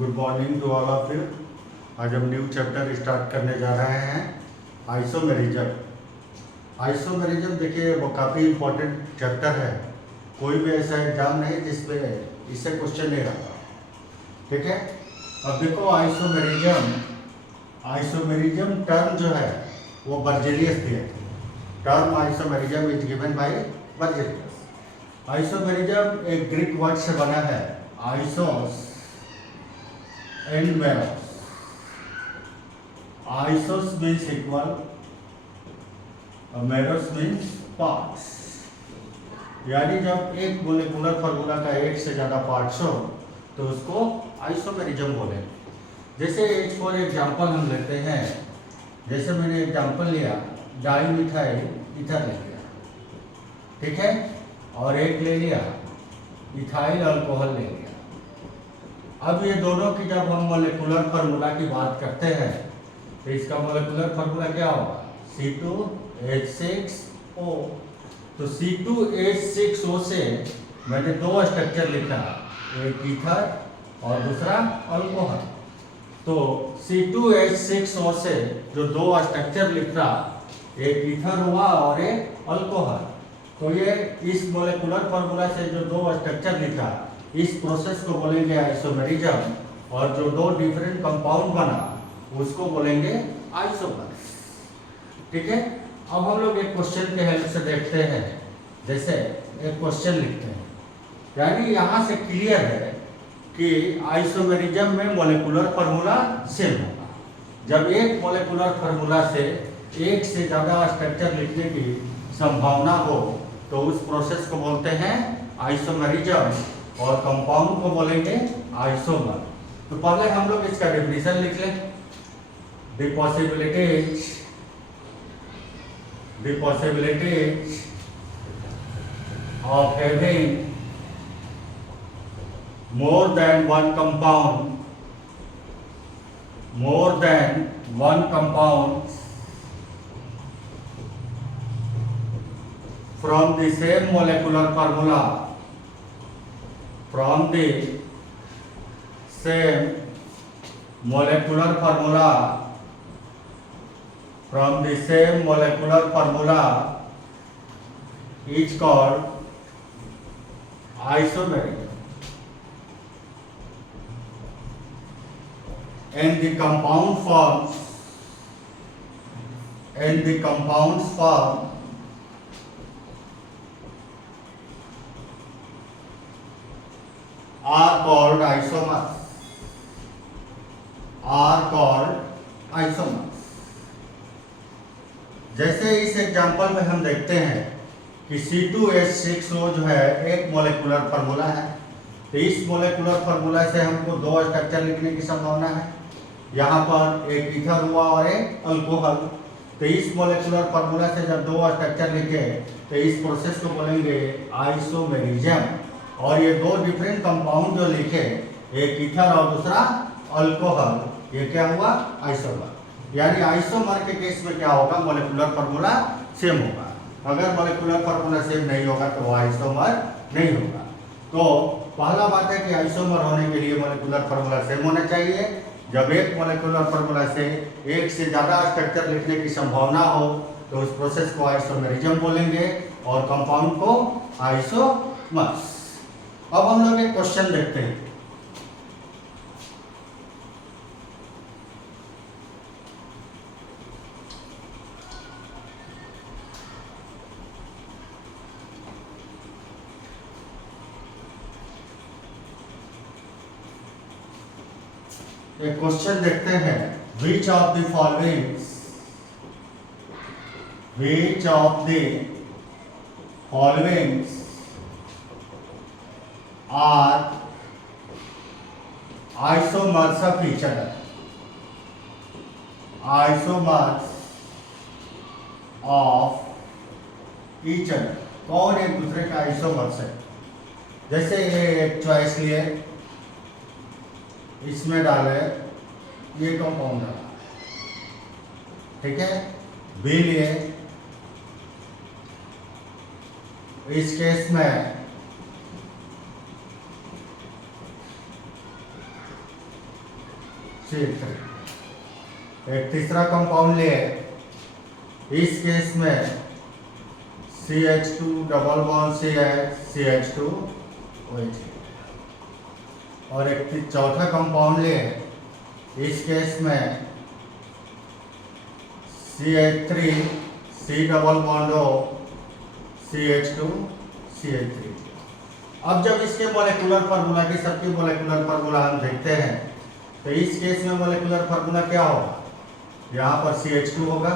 Good morning to all of you. आज हम new chapter start करने जा रहे हैं आइसोमेरिज्म। आइसोमेरिज्म देखिए वो काफ़ी इम्पोर्टेंट चैप्टर है। कोई भी ऐसा एग्जाम नहीं जिसपे इससे क्वेश्चन नहीं रहता, ठीक है। अब देखो आइसोमेरिज्म टर्म जो है वो बर्जेलियस दिए थे। Term isomerism is given by Berzelius. Isomerism एक ग्रीक वर्ड से बना है, isos and meros. Isos means equal, meros means parts. यानी जब एक मोलेकुलर फार्मूला का एक से ज़्यादा पार्ट्स हो तो उसको आइसोमेरिज्म बोले। जैसे एक फॉर एग्जांपल हम लेते हैं, जैसे मैंने एग्जांपल लिया डाईमिथाइल ईथर ले लिया, ठीक है, और एक ले लिया इथाइल अल्कोहल ले लिया। अब ये दोनों की जब हम मोलेकुलर फार्मूला की बात करते हैं तो इसका मोलेकुलर फार्मूला क्या होगा? C2H6O। तो C2H6O से मैंने दो स्ट्रक्चर लिखा, एक ईथर और दूसरा अल्कोहल। तो C2H6O से जो दो स्ट्रक्चर लिखा, एक ईथर हुआ और एक अल्कोहल, तो ये इस मोलेकुलर फार्मूला से जो दो स्ट्रक्चर लिखा, इस प्रोसेस को बोलेंगे आइसोमेरिज्म। और जो दो डिफरेंट कंपाउंड बना उसको बोलेंगे आइसोमर्स, ठीक है। अब हम लोग एक क्वेश्चन के हेल्प से देखते हैं। जैसे एक क्वेश्चन लिखते हैं, यानी यहाँ से क्लियर है कि आइसोमेरिज्म में मोलेकुलर फार्मूला सेम होगा। जब एक मोलेकुलर फार्मूला से एक से ज़्यादा स्ट्रक्चर लिखने की संभावना हो तो उस प्रोसेस को बोलते हैं आइसोमेरिज्म, और कंपाउंड को बोलेंगे आइसोमर। तो पहले हम लोग इसका डेफिनेशन लिख लें। The possibilities of having more than one compound from the same molecular formula, is called isomerism. And the compounds form are called isomers। जैसे इस एग्जांपल में हम देखते हैं कि C2H6O जो है एक मोलेकुलर फार्मूला है। तो इस मोलेकुलर फार्मूला से हमको दो स्ट्रक्चर लिखने की संभावना है। यहाँ पर एक ईथर हुआ और एक अल्कोहल। तो इस मोलेकुलर फार्मूला से जब दो स्ट्रक्चर लिखे तो इस प्रोसेस को बोलेंगे आइसोमेरिज्म। और ये दो डिफरेंट कंपाउंड जो लिखे, एक ईथर और दूसरा अल्कोहल, ये क्या हुआ? आइसोमर। यानी आइसोमर के केस में क्या होगा? मोलेकुलर फार्मूला सेम होगा। अगर मोलेकुलर फार्मूला सेम नहीं होगा तो वो आइसोमर नहीं होगा। तो पहला बात है कि आइसोमर होने के लिए मोलेकुलर फार्मूला सेम होना चाहिए। जब एक मोलेकुलर फार्मूला से एक से ज़्यादा स्ट्रक्चर लिखने की संभावना हो तो उस प्रोसेस को आइसोमेरिज्म बोलेंगे और कंपाउंड को आइसोमर्स। अब हम लोग एक क्वेश्चन देखते हैं। एक क्वेश्चन देखते हैं, which of the following are isomers of each other? Isomers of each other, कौन एक दूसरे का आइसोमर्स है? जैसे ये एक चॉइस लिए, इसमें डाले ये कंपाउंड डाला, ठीक है। बी लिए, इस केस में C3। एक तीसरा कंपाउंड ले, इस केस में CH2 डबल बॉन्ड CH2OH। और एक चौथा कंपाउंड ले, इस केस में CH3 C double bond O CH2CH3। अब जब इसके मोलेकुलर फार्मूला की सबकी मोलेकुलर फार्मूला हम देखते हैं तो इस केस में मोलेकुलर फार्मूला क्या होगा? यहाँ पर CH2 होगा,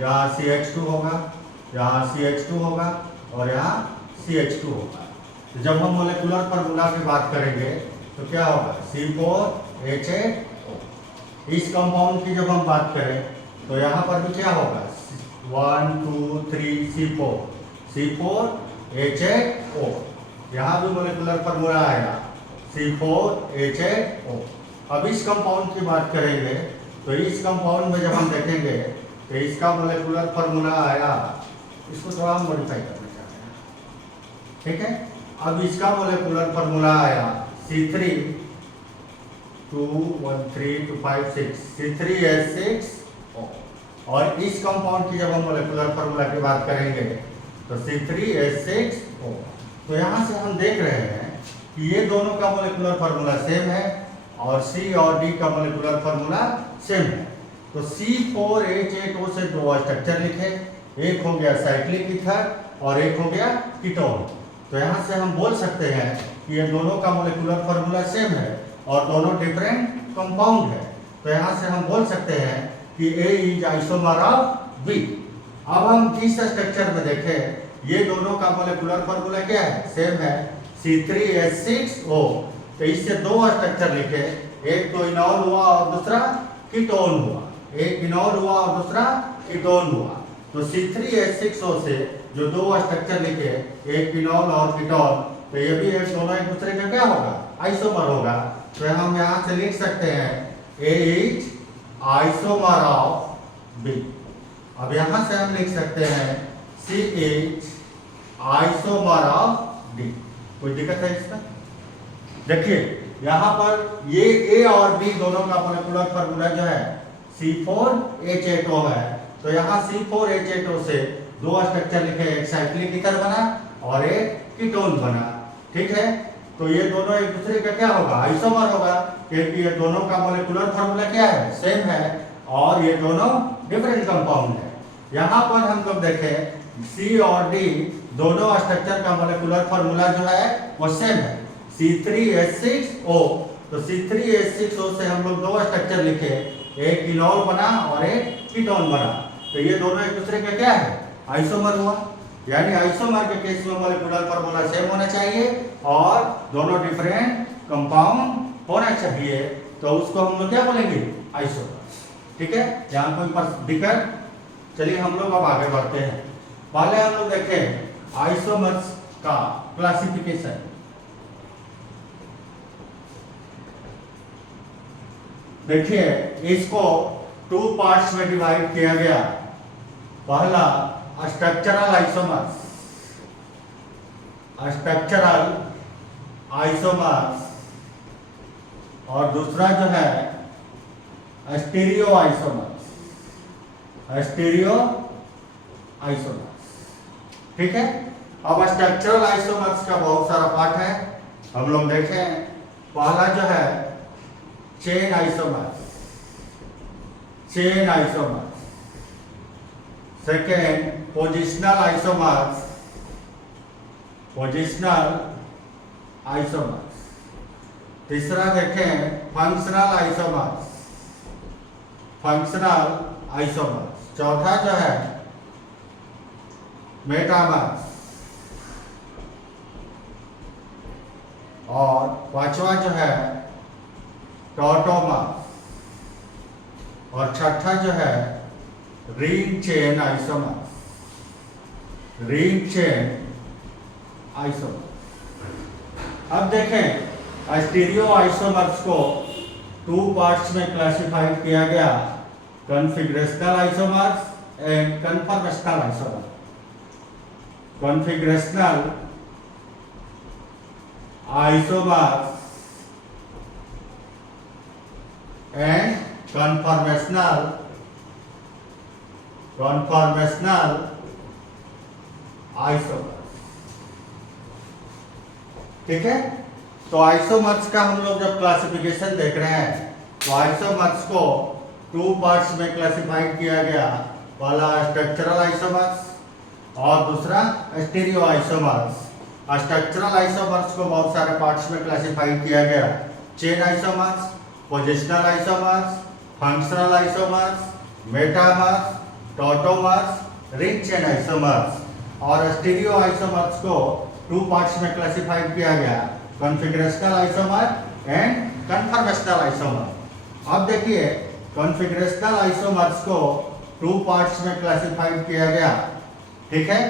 यहाँ CH2 होगा, यहाँ CH2 होगा और यहाँ CH2 होगा। तो जब हम मोलेकुलर फार्मूला की बात करेंगे तो क्या होगा? C4H8O। इस कंपाउंड की जब हम बात करें तो यहाँ पर भी क्या होगा? 1 2 3 C4H8O। यहाँ भी मोलेकुलर फार्मूला आएगा C4H8O। अब इस कंपाउंड की बात करेंगे तो इस कंपाउंड में जब हम देखेंगे तो इसका मोलेकुलर फार्मूला आया, इसको थोड़ा हम मॉडिफाई करना चाहते हैं, ठीक है। अब इसका मोलेकुलर फार्मूला आया C3 C3H6O। और इस कंपाउंड की जब हम मोलेकुलर फार्मूला की बात करेंगे तो C3H6O। तो यहाँ से हम देख रहे हैं कि ये दोनों का मोलेकुलर फार्मूला सेम है और C और D का मोलेकुलर फार्मूला सेम है। तो C4H8O से दो स्ट्रक्चर लिखे, एक हो गया साइक्लिक ईथर और एक हो गया कीटोन। तो यहाँ से हम बोल सकते हैं कि ये दोनों का मोलेकुलर फार्मूला सेम है और दोनों डिफरेंट कंपाउंड है। तो यहाँ से हम बोल सकते हैं कि A is isomer of B। अब हम इस स्ट्रक्चर में देखें, ये दोनों का मोलेकुलर फार्मूला क्या है? सेम है C3H6O। तो इससे दो स्ट्रक्चर लिखे, एक तो इनॉल हुआ और दूसरा कीटोन हुआ, एक इनॉल हुआ और दूसरा कीटोन हुआ। तो C3H6O से जो दो स्ट्रक्चर लिखे, एक इनॉल और कीटोन, तो ये भी एक दोनों एक दूसरे का क्या होगा? आइसोमर होगा। तो हम यहाँ से लिख सकते हैं A is isomer of B। अब यहाँ से हम लिख सकते हैं C is isomer of D। कोई दिक्कत है इसका? देखिए यहाँ पर ये A और B दोनों का मोलेकुलर फार्मूला जो है C4H8O है। तो यहाँ C4H8O से दो स्ट्रक्चर लिखे, एक साइक्लिक ईथर बना और एक कीटोन बना, ठीक है। तो ये दोनों एक दूसरे का क्या होगा? आइसोमर होगा, क्योंकि ये दोनों का मोलेकुलर फार्मूला क्या है? सेम है और ये दोनों डिफरेंट कंपाउंड है। यहाँ पर हम लोग देखें C और D दोनों स्ट्रक्चर का मोलेकुलर फार्मूला जो है वो सेम है C3H6O। तो C3H6O से हम लोग दो स्ट्रक्चर लिखे, एक इनॉल बना और एक कीटोन बना। तो ये दोनों एक दूसरे का क्या है? आइसोमर हुआ। यानी आइसोमर के केस में मोलेकुलर फार्मूला सेम होना चाहिए और दोनों डिफरेंट कंपाउंड होना चाहिए। तो उसको हम लोग क्या बोलेंगे? आइसोमर, ठीक है। यहाँ कोई दिक्कत? चलिए हम लोग अब आगे बढ़ते हैं। पहले हम लोग देखें आइसोमर्स का क्लासिफिकेशन। देखिए इसको टू पार्ट्स में डिवाइड किया गया। पहला स्ट्रक्चरल आइसोमर्स, और दूसरा जो है स्टीरियो आइसोमर्स, ठीक है। अब स्ट्रक्चरल आइसोमर्स का बहुत सारा पार्ट है, हम लोग देखें। पहला जो है chain isomers, second positional isomers, तीसरा देखें फंक्शनल आइसोमर्स, चौथा जो है मेटामर्स और पांचवा जो है टॉटोमर्स और छठा जो है रिंग चेन आइसोमर्स। अब देखें स्टीरियो आइसोमर्स को टू पार्ट्स में क्लासिफाइड किया गया, configurational isomers and conformational isomers. Configurational isomers and conformational isomers। ठीक है, तो आइसोमर्स का हम लोग जब क्लासिफिकेशन देख रहे हैं तो आइसोमर्स को टू पार्ट्स में क्लासिफाइड किया गया। पहला स्ट्रक्चरल आइसोमर्स और दूसरा स्टीरियो आइसोमर्स। स्ट्रक्चरल आइसोमर्स को बहुत सारे पार्ट्स में क्लासिफाइड किया गया। Chain isomers, positional isomers, functional isomers, metamers, tautomers, ring chain isomers. और स्टीरियो आइसोमर्स को टू पार्ट्स में क्लासिफाइड किया गया, configurational isomer and conformational isomer. अब देखिए कॉन्फिगरेशनल आइसोमर्स को टू पार्ट्स में क्लासिफाइड किया गया। ठीक है,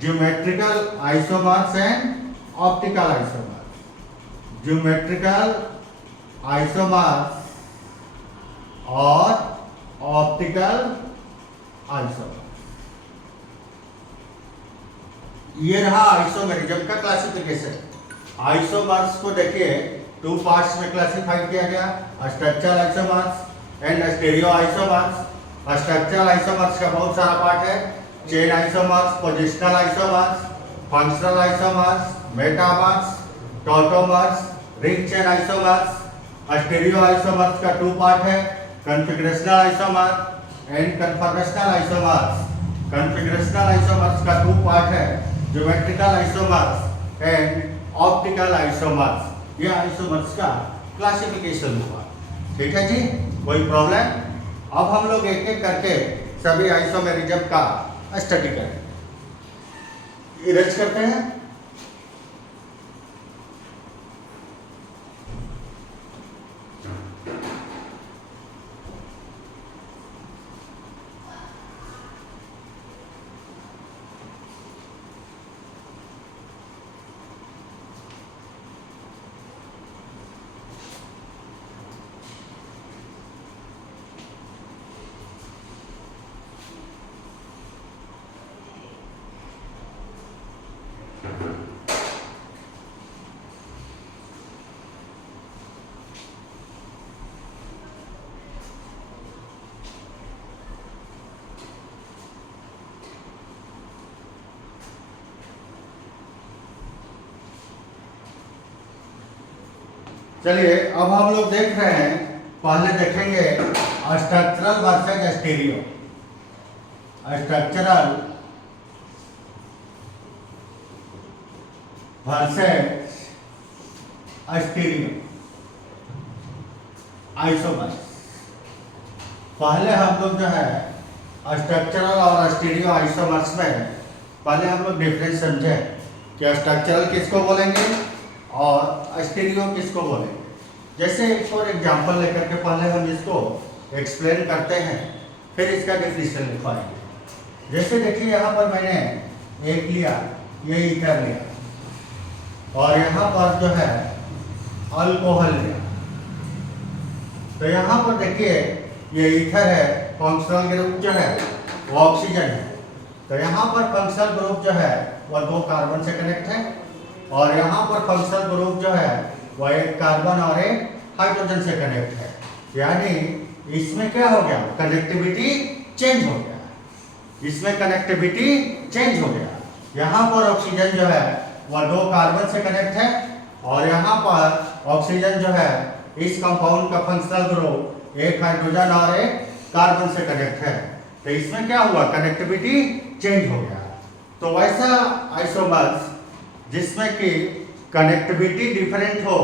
geometrical isomers and optical isomers. Geometrical isomers और ऑप्टिकल आइसोमर्स। ये रहा आइसोमेरिज्म का क्लासिफिकेशन। आइसोमर्स को देखिए टू पार्ट्स में क्लासिफाइड किया गया, structural isomers and stereo isomers. Structural isomers का बहुत सारा पार्ट है, chain isomers, positional isomers, functional isomers, metamers, tautomers, ring chain isomers. Stereo isomers का टू पार्ट है, configurational isomer and conformational isomers. Configurational isomers का two part है, geometrical isomers and optical isomers. ये isomers का classification हुआ। ठीक है जी, कोई प्रॉब्लम? अब हम लोग एक एक करके सभी आइसोमेरिज्म का स्टडी करें। इरेज करते हैं। चलिए अब हम लोग देख रहे हैं, पहले देखेंगे structural versus stereo. Structural versus stereo isomers. पहले हम लोग जो है स्ट्रक्चरल और स्टीरियो आइसोमर्स में पहले हम लोग डिफरेंस समझे कि स्ट्रक्चरल किसको बोलेंगे और स्टीरियो किसको बोलेंगे। जैसे एक और एग्जांपल लेकर के पहले हम इसको एक्सप्लेन करते हैं, फिर इसका डिफिनेशन लिखवाएंगे। जैसे देखिए यहाँ पर मैंने एक लिया, ये ईथर लिया और यहाँ पर जो है अल्कोहल लिया। तो यहाँ पर देखिए ये ईथर है, फंक्शनल ग्रुप जो है वो ऑक्सीजन है। तो यहाँ पर फंक्शनल ग्रुप जो है वह दो कार्बन से कनेक्ट है और यहाँ पर फंक्शनल ग्रुप जो है वह एक कार्बन और एक हाइड्रोजन से कनेक्ट है। यानी इसमें क्या हो गया, कनेक्टिविटी चेंज हो गया। इसमें कनेक्टिविटी चेंज हो गया। यहाँ पर ऑक्सीजन जो है वह दो कार्बन से कनेक्ट है और यहाँ पर ऑक्सीजन जो है इस कंपाउंड का फंक्शनल ग्रुप एक हाइड्रोजन और एक कार्बन से कनेक्ट है। तो इसमें क्या हुआ, कनेक्टिविटी चेंज हो गया। तो वैसा आइसोमर्स जिसमें कि कनेक्टिविटी डिफरेंट हो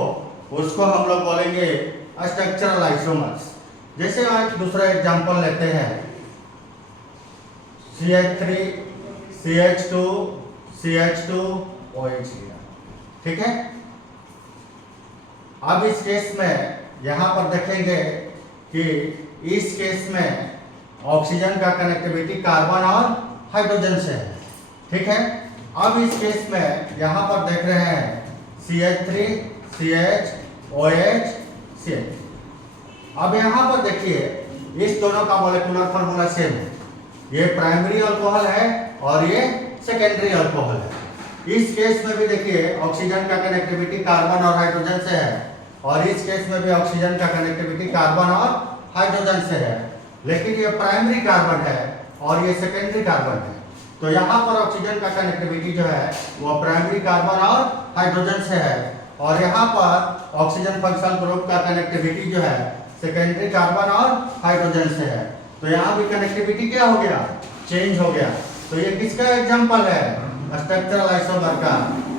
उसको हम लोग बोलेंगे स्ट्रक्चरल आइसोमर्स। जैसे आज दूसरा एग्जांपल लेते हैं, CH3 CH2 CH2 OH लिया। ठीक है, अब इस केस में यहाँ पर देखेंगे कि इस केस में ऑक्सीजन का कनेक्टिविटी कार्बन और हाइड्रोजन से है। ठीक है, अब इस केस में यहाँ पर देख रहे हैं CH3 CH OH CH। अब यहाँ पर देखिए इस दोनों का मॉलिक्यूलर फार्मूला सेम है। ये प्राइमरी अल्कोहल है और ये सेकेंडरी अल्कोहल है। इस केस में भी देखिए ऑक्सीजन का कनेक्टिविटी कार्बन और हाइड्रोजन से है और इस केस में भी ऑक्सीजन का कनेक्टिविटी कार्बन और हाइड्रोजन से है, लेकिन ये प्राइमरी कार्बन है और ये सेकेंडरी कार्बन है। तो यहाँ पर ऑक्सीजन का कनेक्टिविटी जो है वो प्राइमरी कार्बन और हाइड्रोजन से है, और यहाँ पर ऑक्सीजन फंक्शनल ग्रुप का कनेक्टिविटी जो है सेकेंडरी कार्बन और हाइड्रोजन से है। तो यहाँ भी कनेक्टिविटी क्या हो गया, चेंज हो गया। तो ये किसका एग्जांपल है, स्ट्रक्चरल आइसोमर का।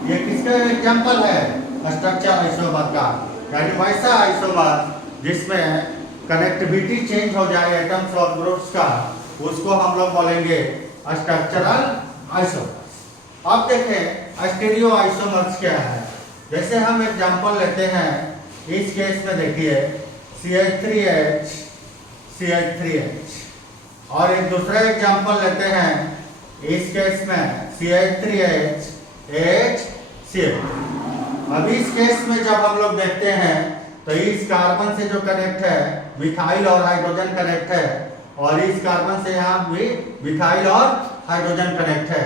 ये किसका एग्जांपल है, स्ट्रक्चरल आइसोमर का, यानी वैसा आइसोमर जिसमें कनेक्टिविटी चेंज हो जाए एटम्स और ग्रुप्स का, उसको हम लोग बोलेंगे स्ट्रक्चरल आइसोमर्स। अब देखें स्टीरियो आइसोमर्स क्या है। जैसे हम एग्जांपल लेते हैं, इस केस में देखिए CH3H CH3H, और एक दूसरा एग्जांपल लेते हैं, इस केस में CH3H HCl। अब इस केस में जब हम लोग देखते हैं तो इस कार्बन से जो कनेक्ट है मिथाइल और हाइड्रोजन कनेक्ट है, और इस कार्बन से यहाँ भी मिथाइल और हाइड्रोजन कनेक्ट है।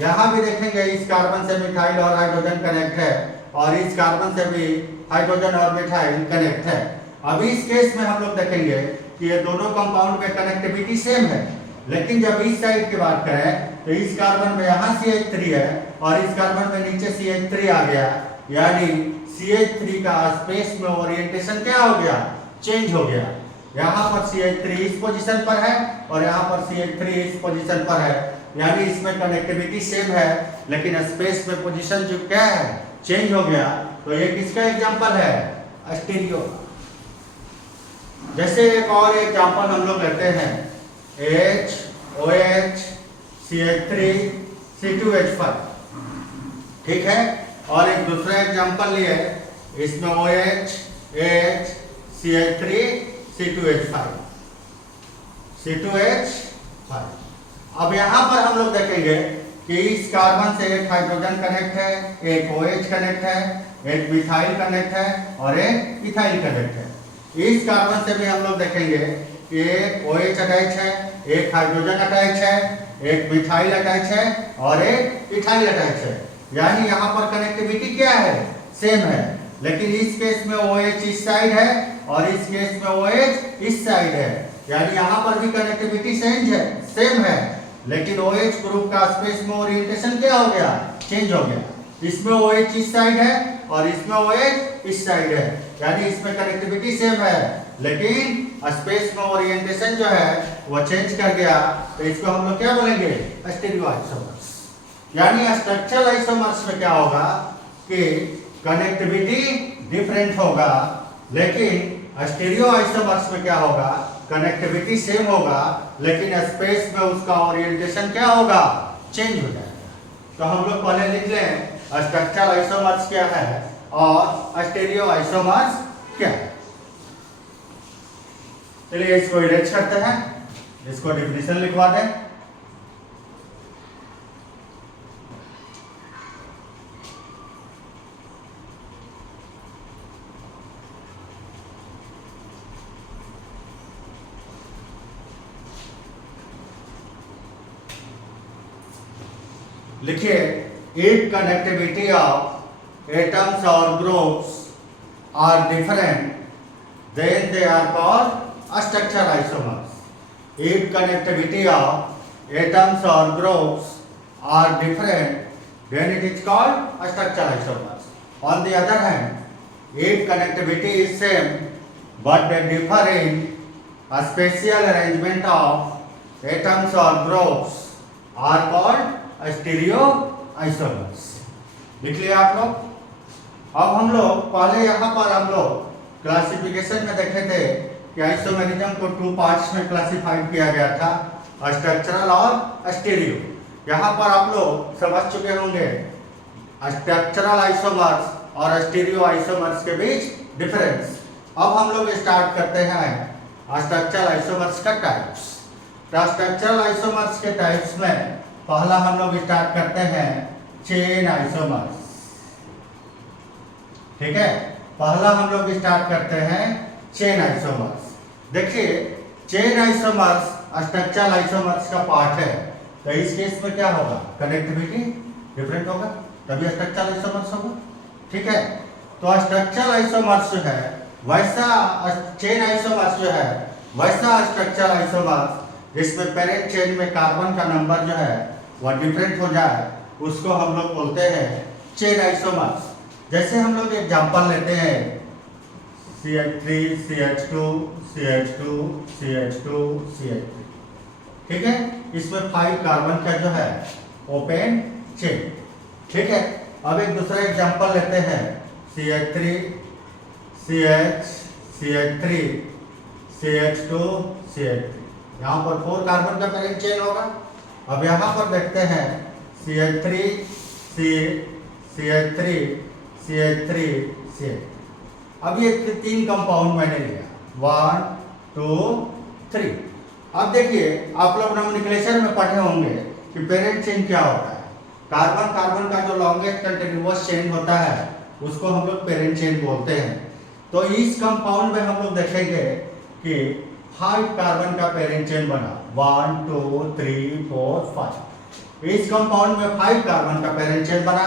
यहाँ भी देखेंगे इस कार्बन से मिथाइल और हाइड्रोजन कनेक्ट है, और इस कार्बन से भी हाइड्रोजन और मिथाइल कनेक्ट है। अब इस केस में हम लोग देखेंगे कि ये दोनों कंपाउंड में कनेक्टिविटी सेम है, लेकिन जब इस साइड की बात करें तो इस कार्बन में यहाँ CH3 है और इस कार्बन में नीचे CH3 आ गया, यानी CH3 का स्पेस में ओरिएंटेशन क्या हो गया, चेंज हो गया। यहाँ पर CH3 इस पोजीशन पर है और यहाँ पर CH3 इस पोजीशन पर है, यानी इसमें कनेक्टिविटी सेम है, लेकिन स्पेस में पोजीशन जो क्या है, चेंज हो गया। तो ये किसका एग्जांपल है, स्टीरियो। जैसे एक और एग्जांपल हम लोग लेते हैं, HOH CH3 C2H5, ठीक है। और एक दूसरा एग्जांपल लिए, इसमें OH H CH3 C2H5 C2H5। अब यहाँ पर हम लोग देखेंगे कि इस कार्बन से एक हाइड्रोजन कनेक्ट है, एक OH कनेक्ट है, एक मिथाइल कनेक्ट है और एक इथाइल कनेक्ट है। इस कार्बन से भी हम लोग देखेंगे कि एक OH अटैच है, एक हाइड्रोजन अटैच है, एक मिथाइल अटैच है और एक इथाइल अटैच है, यानी यहाँ पर कनेक्टिविटी क्या है, सेम है। लेकिन इस केस में OH इस साइड है और इस केस में OH इस साइड है, यानी यहाँ पर भी कनेक्टिविटी सेम है, लेकिन OH ग्रुप का स्पेस में ओरिएंटेशन क्या हो गया, चेंज हो गया। इसमें OH इस साइड है और इसमें OH इस साइड है, यानी इसमें कनेक्टिविटी सेम है, लेकिन स्पेस में ओरिएंटेशन जो है वो चेंज कर गया। तो इसको हम लोग क्या बोलेंगे, स्टीरियो आइसोमर्स। यानी स्ट्रक्चरल आइसोमर्स में क्या होगा कि कनेक्टिविटी डिफरेंट होगा, लेकिन स्टीरियो आइसोमर्स में क्या होगा, कनेक्टिविटी सेम होगा, लेकिन स्पेस में उसका ओरिएंटेशन क्या होगा, चेंज हो जाएगा। तो हम लोग पहले लिख लें स्ट्रक्चरल आइसोमर्स क्या है और स्टीरियो आइसोमर्स क्या है। चलिए इसको इरेज करते हैं, इसको डिफिनेशन लिखवा दें। लिखिए, if connectivity of atoms or groups are different, then they are called structural isomers. If connectivity of atoms or groups are different, then it is called structural isomers. On the other hand, if connectivity is same but they differ in a spatial arrangement of atoms or groups are called stereo isomers. लिख लिया आप लोग। अब हम लोग पहले यहाँ पर हम लोग क्लासिफिकेशन में देखे थे कि आइसोमेरिज्म को 2 पार्ट्स में क्लासिफाइड किया गया था, स्ट्रक्चरल और स्टीरियो। यहाँ पर आप लोग समझ चुके होंगे स्ट्रक्चरल आइसोमर्स और स्टीरियो आइसोमर्स के बीच डिफरेंस। अब हम लोग स्टार्ट करते हैं स्ट्रक्चरल आइसोमर्स का टाइप्स। तो स्ट्रक्चरल आइसोमर्स के टाइप्स में पहला हम लोग स्टार्ट करते हैं चेन आइसोमर्स, ठीक है। पहला हम लोग स्टार्ट करते हैं चेन आइसोमर्स। देखिए, चेन आइसोमर्स स्ट्रक्चरल आइसोमर्स का पार्ट है, तो इस केस में क्या होगा, कनेक्टिविटी डिफरेंट होगा, तभी स्ट्रक्चरल आइसोमर्स होगा, ठीक है। तो स्ट्रक्चरल आइसोमर्स जो है वैसा चेन आइसोमर्स जो है वैसा स्ट्रक्चरल आइसोमर्स जिसमें पेरेंट चेन में कार्बन का नंबर जो है वह डिफरेंट हो जाए उसको हम लोग बोलते हैं चेन आइसोमर्स। जैसे हम लोग एग्जांपल लेते हैं CH3 CH2 CH2 CH2 CH3, ठीक है। इसमें 5 कार्बन का जो है ओपन चेन, ठीक है। अब एक दूसरा एग्जांपल लेते हैं CH3 CH CH3 CH2 CH3, यहाँ पर 4 कार्बन का पेरेंट चेन होगा। अब यहाँ पर देखते हैं CH3 CH3 CH3 CH3। अब ये 3 कंपाउंड मैंने लिया 1 2 3। अब देखिए आप लोग नोमेनक्लेचर में पढ़े होंगे कि पेरेंट चेन क्या होता है। कार्बन कार्बन का जो लॉन्गेस्ट कंटिन्यूअस चेन होता है उसको हम लोग पेरेंट चेन बोलते हैं। तो इस कंपाउंड में हम लोग देखेंगे कि 5 कार्बन का पेरेंट चेन बना 1 2 3 4 5। इस कंपाउंड में 5 कार्बन का पेरेंट चेन बना।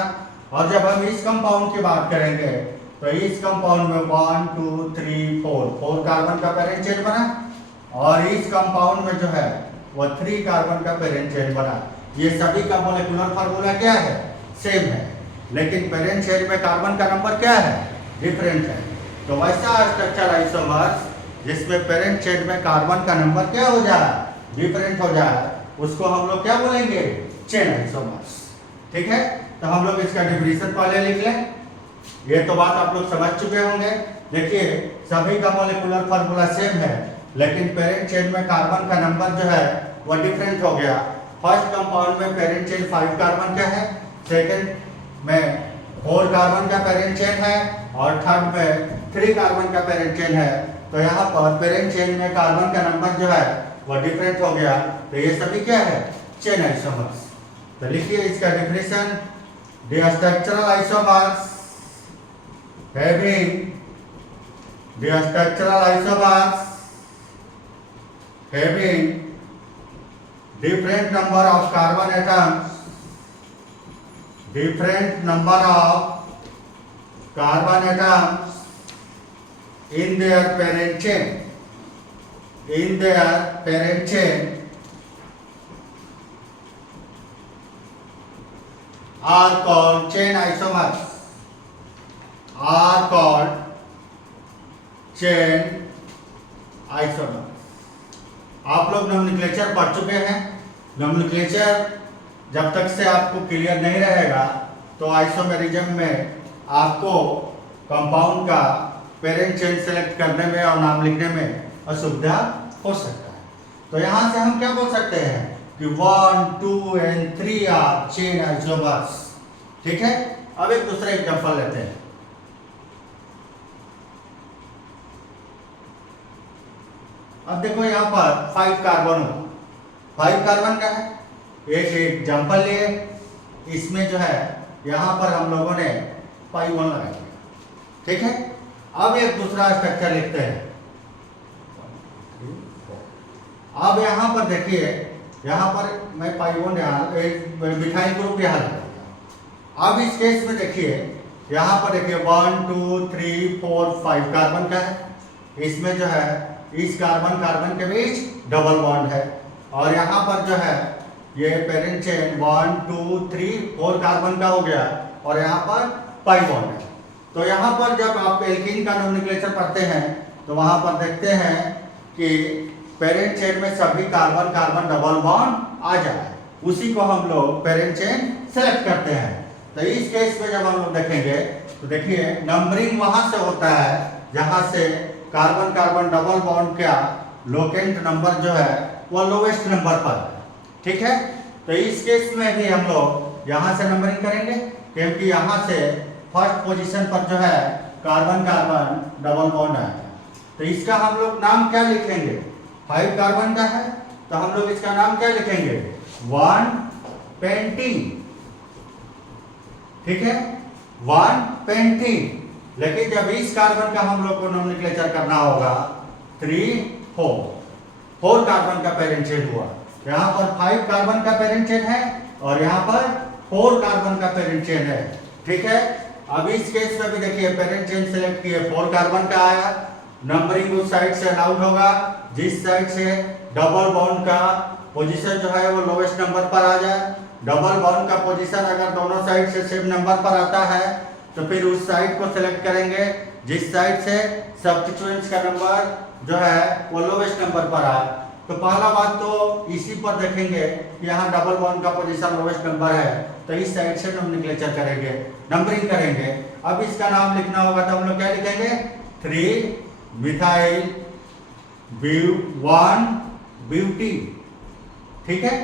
और जब हम इस कंपाउंड की बात करेंगे तो इस कंपाउंड में 1 2 3 4 कार्बन का पेरेंट चेन बना। और इस कंपाउंड में जो है वह 3 कार्बन का पेरेंट चेन बना। ये सभी का मॉलिक्यूलर फार्मूला क्या है? सेम है, लेकिन पेरेंट चेन में कार्बन का नंबर क्या है? डिफरेंट है। तो वैसा स्ट्रक्चर आइसोमर्स जिसमें पेरेंट चेन में कार्बन का नंबर क्या हो जाए? डिफरेंट हो जाए, उसको हम लोग क्या बोलेंगे? चेन आइसोमर्स, ठीक है। तो हम लोग इसका डेफिनेशन पहले लिख लें। ये तो बात आप लोग समझ चुके होंगे। देखिए सभी का मॉलिक्यूलर फार्मूला सेम है, लेकिन पेरेंट चेन में कार्बन का नंबर जो है वह डिफरेंट हो गया। फर्स्ट कंपाउंड में पेरेंट चेन 5 कार्बन का है, सेकंड में 4 कार्बन का पेरेंट चेन है और थर्ड में 3 कार्बन का पेरेंट चेन है। तो यहाँ पर पेरेंट चेन में कार्बन का नंबर जो है वह डिफरेंट हो गया। तो ये सभी क्या है? Chain isomers. तो लिखिए इसका definition, the structural isomers having the structural isomers having different number of carbon atoms, different number of carbon atoms in their parent chain, in their parent chain are called chain isomers, are called chain isomers। आप लोग nomenclature पढ़ चुके हैं। Nomenclature जब तक से आपको clear नहीं रहेगा तो आइसोमेरिज्म में आपको कंपाउंड का पेरेंट चेन सेलेक्ट करने में और नाम लिखने में असुविधा हो सकता है। तो यहाँ से हम क्या बोल सकते हैं कि 1 2 and 3 आर चेन आइसोमर्स, ठीक है। अब एक दूसरा एग्जांपल लेते हैं। अब देखो यहाँ पर 5 कार्बन हो, 5 कार्बन का है। एक एग्जांपल लिए, इसमें जो है यहाँ पर हम लोगों ने पाई 1 लगा दिया, ठीक है। अब एक दूसरा स्ट्रक्चर लिखते हैं। अब यहाँ पर देखिए, यहाँ पर मैं पाई 1 मिथाइल ग्रुप यहाँ लगा दिया। अब इस केस में देखिए, यहाँ पर देखिए 1 2 3 4 5 कार्बन का है। इसमें जो है इस कार्बन कार्बन के बीच डबल बॉन्ड है और यहाँ पर जो है ये पेरेंट चेन 1 2 3 4 कार्बन का हो गया और यहाँ पर पाई बॉन्ड है। तो यहाँ पर जब आप एल्कीन का नोमेनक्लेचर पढ़ते हैं तो वहाँ पर देखते हैं कि पेरेंट चेन में सभी कार्बन कार्बन डबल बॉन्ड आ जाए, उसी को हम लोग पेरेंट चेन सेलेक्ट करते हैं। तो इस केस में जब हम लोग देखेंगे तो देखिए नंबरिंग वहाँ से होता है जहाँ से कार्बन कार्बन डबल बॉन्ड का लोकेंट नंबर जो है वो लोवेस्ट नंबर पर, ठीक है। तो इस केस में भी हम लोग यहाँ से नंबरिंग करेंगे, क्योंकि यहाँ से फर्स्ट पोजीशन पर जो है कार्बन कार्बन डबल बॉन्ड है। तो इसका हम लोग नाम क्या लिखेंगे? 5 कार्बन का है तो हम लोग इसका नाम क्या लिखेंगे? 1 पेंटीन, ठीक है, 1 पेंटीन। लेकिन जब इस कार्बन का हम लोग को नोमेनक्लेचर करना होगा 3 4 कार्बन का पेरेंट चेन हुआ। यहाँ पर 5 कार्बन का पेरेंट चेन है और यहाँ पर 4 कार्बन का पेरेंट चेन है, ठीक है। अब इस केस में भी देखिए पेरेंट चेन सेलेक्ट किए 4 कार्बन का आया, नंबरिंग उस साइड से अलाउड होगा जिस साइड से डबल बॉन्ड का पोजीशन जो है वो लोवेस्ट नंबर पर आ जाए। डबल बॉन्ड का पोजीशन अगर दोनों साइड से सेम नंबर पर आता है तो फिर उस साइड को सिलेक्ट करेंगे जिस साइड से सब्स्टिट्यूएंट्स का नंबर जो है वो लोवेस्ट नंबर पर आए। तो पहला बात तो इसी पर देखेंगे कि यहाँ डबल बॉन्ड का पोजीशन लोवेस्ट नंबर है तो इस साइड से नोमेनक्लेचर करेंगे, नंबरिंग करेंगे। अब इसका नाम लिखना होगा तो हम लोग क्या लिखेंगे 3 मिथाइल 1 ब्यूटी। ठीक है,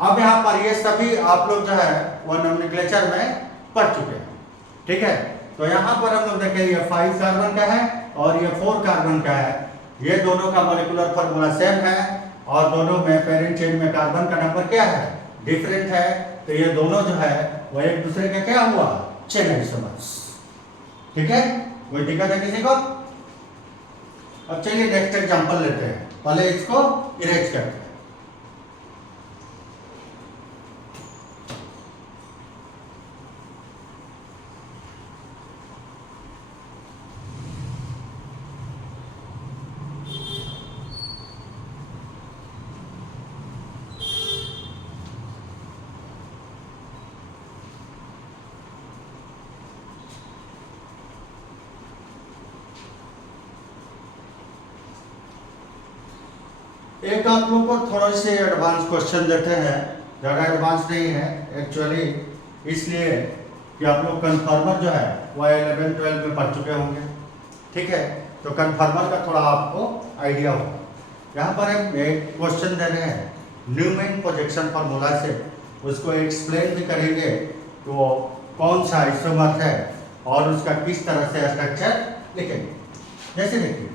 अब यहाँ पर ये सभी आप लोग जो है वो नोमेनक्लेचर में पढ़ चुके हैं। ठीक है, तो यहाँ पर हम लोग देखें ये 5 कार्बन का है और ये 4 कार्बन का है। ये दोनों का मॉलिक्यूलर फार्मूला सेम है और दोनों में पेरेंट चेन में कार्बन का नंबर क्या है, डिफरेंट है। तो ये दोनों जो है वो एक दूसरे का क्या हुआ, चेन आइसोमर्स। ठीक है, कोई दिक्कत है किसी को? अब चलिए नेक्स्ट एग्जांपल लेते हैं, पहले इसको इरेज करते हैं। एक आप लोगों को थोड़े से एडवांस क्वेश्चन देते हैं, ज़्यादा एडवांस नहीं है एक्चुअली, इसलिए कि आप लोग कन्फर्मर जो है वो 11-12 में पढ़ चुके होंगे। ठीक है, तो कन्फर्मर का थोड़ा आपको आइडिया होगा। यहाँ पर हम एक क्वेश्चन दे रहे हैं न्यूमैन प्रोजेक्शन फार्मूला से, उसको एक्सप्लेन भी करेंगे तो कौन सा आइसोमर है और उसका किस तरह से स्ट्रक्चर लिखेंगे। जैसे देखिए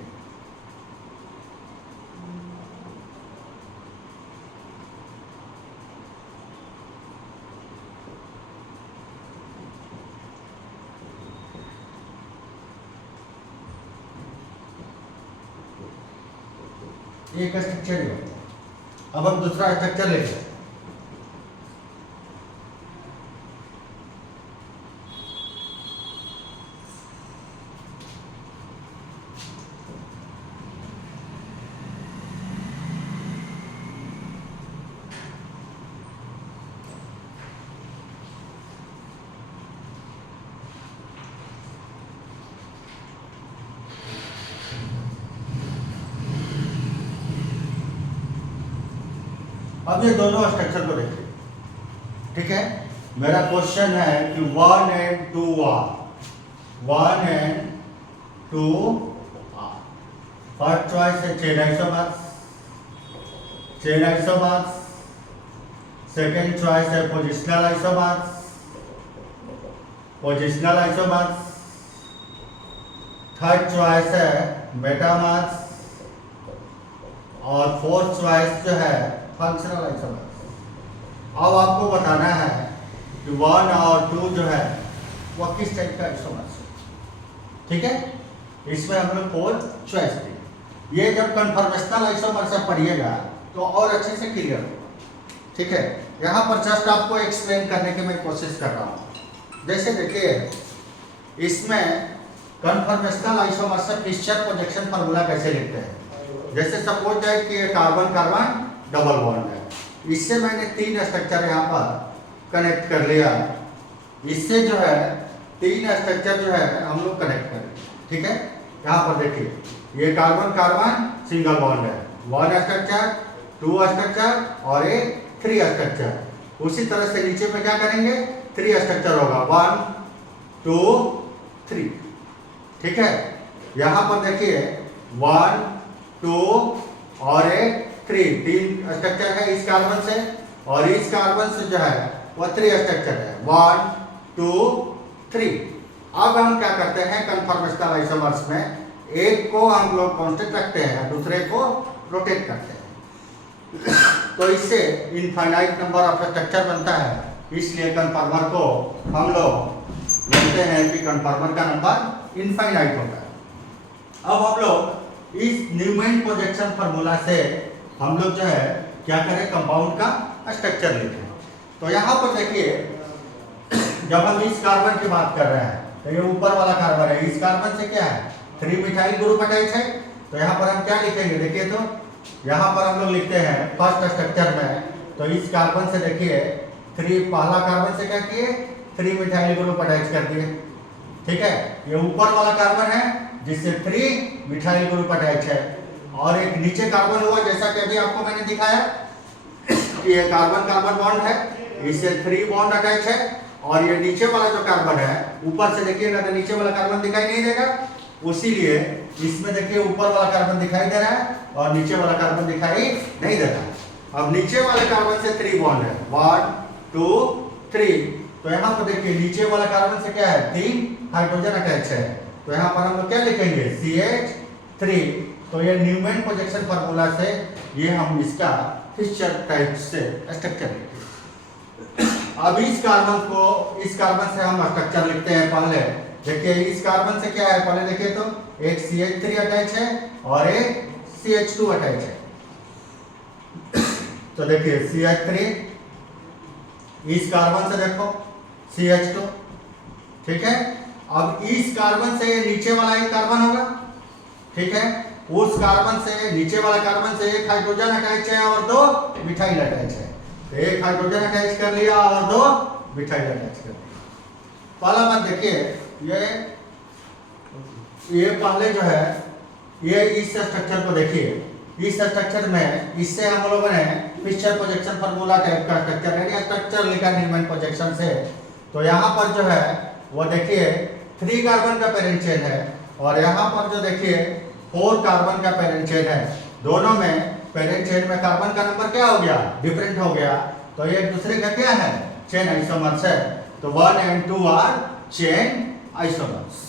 एक स्ट्रक्चर ही होता है। अब हम दूसरा स्ट्रक्चर लेते हैं। अब ये दोनों स्ट्रक्चर को देखिए। ठीक है, मेरा क्वेश्चन है कि 1 and 2 are 1 and 2 are first choice है चेन आइसोमर्स, सेकेंड चॉइस है पोजिशनल आइसोमर्स, थर्ड चॉइस है मेटामर्स और फोर्थ चॉइस जो है फंक्शनल आइसोमर्स। अब आपको बताना है कि 1 और 2 जो है वो किस टाइप का आइसोमर्स है। ठीक है, इसमें हम लोग 4 चॉइस दी। ये जब कन्फर्मेशनल आइसोमर से पढ़िएगा तो और अच्छे से क्लियर होगा। ठीक है, यहाँ पर जस्ट आपको एक्सप्लेन करने की मैं कोशिश कर रहा हूँ। जैसे देखिए इसमें कन्फर्मेशनल आइसोमर से फिशर प्रोजेक्शन फार्मूला कैसे लिखते हैं। जैसे सपोज है कि ये कार्बन कार्बन डबल बॉन्ड है, इससे मैंने 3 स्ट्रक्चर यहाँ पर कनेक्ट कर लिया। इससे जो है 3 स्ट्रक्चर जो है हम लोग कनेक्ट करेंगे। ठीक है, यहाँ पर देखिए ये कार्बन कार्बन सिंगल बॉन्ड है, 1 स्ट्रक्चर 2 स्ट्रक्चर और एक 3 स्ट्रक्चर। उसी तरह से नीचे में क्या करेंगे 3 स्ट्रक्चर होगा 1 2 3। ठीक है, यहाँ पर देखिए 1 2 और एक 3 स्ट्रक्चर है इस कार्बन से और इस कार्बन से जो है वो 3 स्ट्रक्चर है 1 2 3। अब हम क्या करते हैं कन्फर्मेशनल आइसोमर्स में एक को हम लोग कांस्टेंट रखते हैं, दूसरे को रोटेट करते हैं। तो इससे इनफाइनाइट नंबर ऑफ स्ट्रक्चर बनता है, इसलिए कन्फर्मर को हम लोग बोलते हैं कि कन्फर्मर का नंबर इनफाइनाइट होता है। अब हम लोग इस न्यूमैन प्रोजेक्शन फार्मूला से हम लोग जो है क्या करें कंपाउंड का स्ट्रक्चर लेते हैं। तो यहाँ पर देखिए जब हम इस कार्बन की बात कर रहे हैं तो ये ऊपर वाला कार्बन है, इस कार्बन से क्या है 3 मिथाइल ग्रुप अटैच है। तो यहाँ पर हम क्या लिखेंगे, देखिए तो यहाँ पर हम लोग लिखते हैं फर्स्ट स्ट्रक्चर में, तो इस कार्बन से देखिए 3, पहला कार्बन से क्या किए 3 मिथाइल ग्रुप अटैच कर दिए, ठीक है। ये ऊपर वाला कार्बन है जिससे 3 मिथाइल ग्रुप अटैच है, और एक नीचे कार्बन हुआ जैसा कि अभी आपको मैंने दिखाया कि ये कार्बन कार्बन बॉन्ड है, इससे 3 बॉन्ड अटैच है, और ये नीचे वाला जो कार्बन है ऊपर से देखिएगा तो नीचे वाला कार्बन दिखाई नहीं देगा, उसीलिए इसमें देखिए ऊपर वाला कार्बन दिखाई दे रहा है और नीचे वाला कार्बन दिखाई नहीं दे रहा है। अब नीचे वाले कार्बन से 3 बॉन्ड है, 1 2 3, तो यहाँ पर देखिए नीचे वाला कार्बन से क्या है 3 हाइड्रोजन अटैच है, तो यहाँ पर हम लोग क्या लिखेंगे CH3। तो ये न्यूमैन प्रोजेक्शन फार्मूला से ये हम इसका फिशर टाइप से स्ट्रक्चर लिखते हैं। अब इस कार्बन से हम स्ट्रक्चर लिखते हैं। पहले देखिए इस कार्बन से क्या है, पहले देखिए तो एक CH3 अटैच है और एक CH2 अटैच है। तो देखिए CH3, इस कार्बन से देखो CH2, ठीक है। अब इस कार्बन से नीचे वाला एक कार्बन होगा, ठीक है, उस कार्बन से नीचे वाला कार्बन से एक हाइड्रोजन अटैच है और 2 मिथाइल अटैच है, तो एक हाइड्रोजन अटैच कर लिया और 2 मिथाइल अटैच कर लिया। पहला बात देखिए ये पहले जो है ये इस स्ट्रक्चर को देखिए, इस स्ट्रक्चर में इससे हम लोगों ने फिशर प्रोजेक्शन फार्मूला टाइप का स्ट्रक्चर है, स्ट्रक्चर लिखा न्यूमैन प्रोजेक्शन से। तो यहाँ पर जो है वो देखिए 3 कार्बन का पेरेंट चेन है, और यहाँ पर जो देखिए 4 कार्बन का पेरेंट चेन है। दोनों में पेरेंट चेन में कार्बन का नंबर क्या हो गया, डिफरेंट हो गया, तो ये एक दूसरे का क्या है चेन आइसोमर्स है। तो 1 and 2 आर चेन आइसोमर्स।